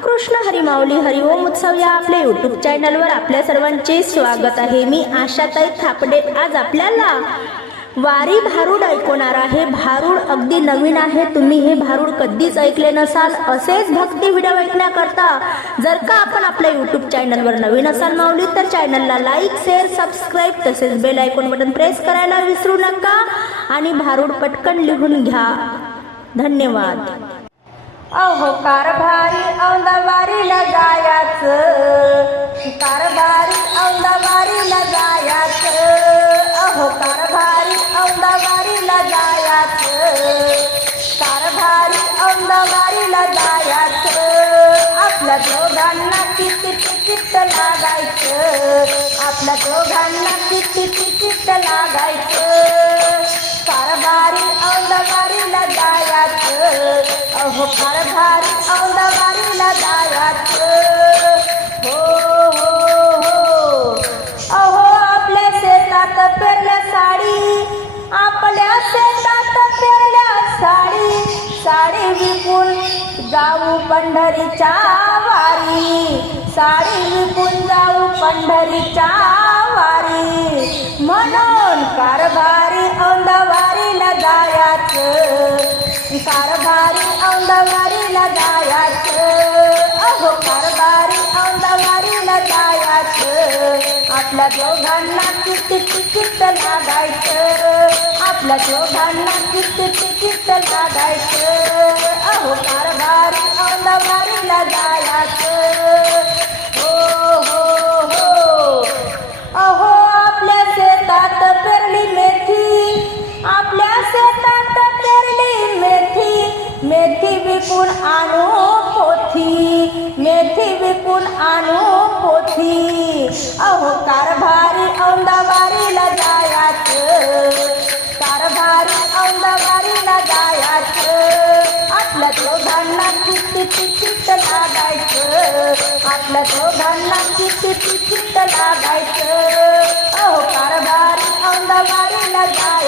रामकृष्ण हरिमाऊली हरिओम उत्सव या आपल्या यूट्यूब चॅनलवर आपल्या सर्वांचे स्वागत आहे. मी आशाताई थापडे. आज आपल्याला वारी भारूड ऐकवणार आहे. भारूड अगदी नवीन आहे. तुम्ही हे भारूड कधीच ऐकले नसाल. असेच भक्ती व्हिडिओ ऐकण्याकरता जर का आपण आपल्या यूट्यूब चॅनलवर नवीन असाल माऊली तर चॅनलला लाईक शेअर सबस्क्राईब तसेच बेल आयकॉन बटन प्रेस करायला विसरू नका. आणि भारूड पटकन लिहून घ्या. धन्यवाद. अहो कारभारी औंदावारीला जायाचं. कारभारी औंदावारीला जायाचं. अहो कारभारी औंदावारीला जायाचं. कारभारी औंदावारीला जायाचं. आपल्या दोघांना किती तिकीट लागायचं. आपल्या दोघांना किती तिकीट लागायचं. अहो कारभारी औंदावारीला जायाचं. हो हो हो. अहो आपल्या शेतात पेरल्या साडी आपल्या शेतात पेरल्या साडी. साडी विकून जाऊ पंढरीच्या वारी. साडी विकून जाऊ पंढरीच्या वारी. म्हणून कारभारी औंदावारीला जायाचं. कारभारी औंदावारीला जायाचं. अहो कारभारी औंदावारीला जायाचं. आपल्या दोघांना किती तिकीट लागायचं. आपल्या दोघांना किती तिकीट लागायचं. अहो कारभारी आणू पोथी अहो कारभारी औंदावारीला जायाचं. कारभारी औंदावारीला जायाचं. आपल्या दोघांना किती तिकीट लागायचं? आपल्या दोघांना किती तिकीट लागायचं? अहो कारभारी औंदाबारीला जायाचं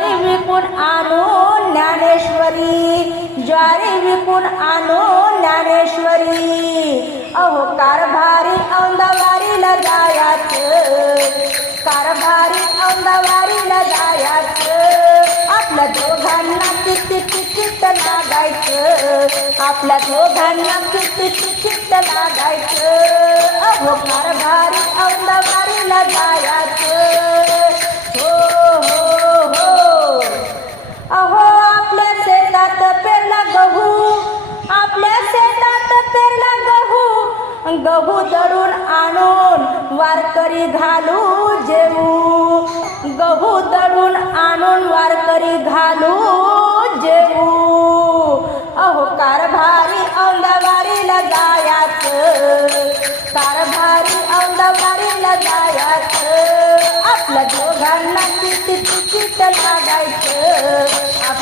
ज्वारी विकून आणू ज्ञानेश्वरी ज्वारी विकून आणू ज्ञानेश्वरी. अहो कारभारी औंदावारीला जायाचं कारभारी औंदावारीला जायाचं. आपल्या दोघांना किती तिकीट लागायचं आपल्या दोघांना किती तिकीट लागायचं. अहो कारभारी औंदावारीला गहू दळून आणून वारकरी घालू जेवू गहू दळून आणून वारकरी घालू जेवू अहो कारभारी औंदावारीला जायाचं. कारभारी औंदावारीला जायाचं. आपल्या दोघांना किती चुकीत लागायचं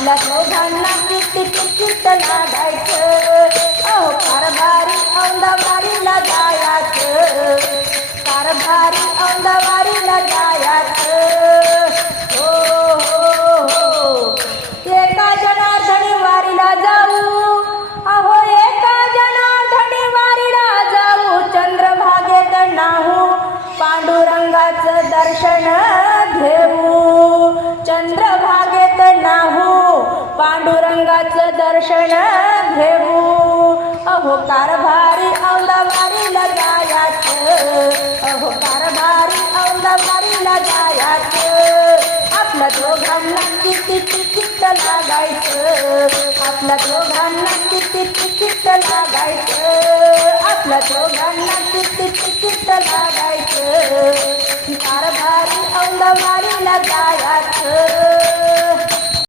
आपल्या दोघांना किती तिकीट जायचं अहो कारभारी औंदावारीला जायाचं. कारभारी औंदावारीला जायाचं. हो हो हो. एका जनार्दनी वारीला जाऊ. अहो एका जनार्दनी वारीला जाऊ. चंद्रभागेत नाहू. पांडुरंगाचं दर्शन दर्शन घेऊ. अहो कारभारी औदाबारीला जायाच अहो कारभारी औदाबारीला जायाच आपल्या दोघांना किती तिकीट लागायचं? आपल्या दोघांना किती तिकीट लागायचं? आपल्या दोघांना किती तिकीट लागायचं? कारभारी औदाबारीला जायाचं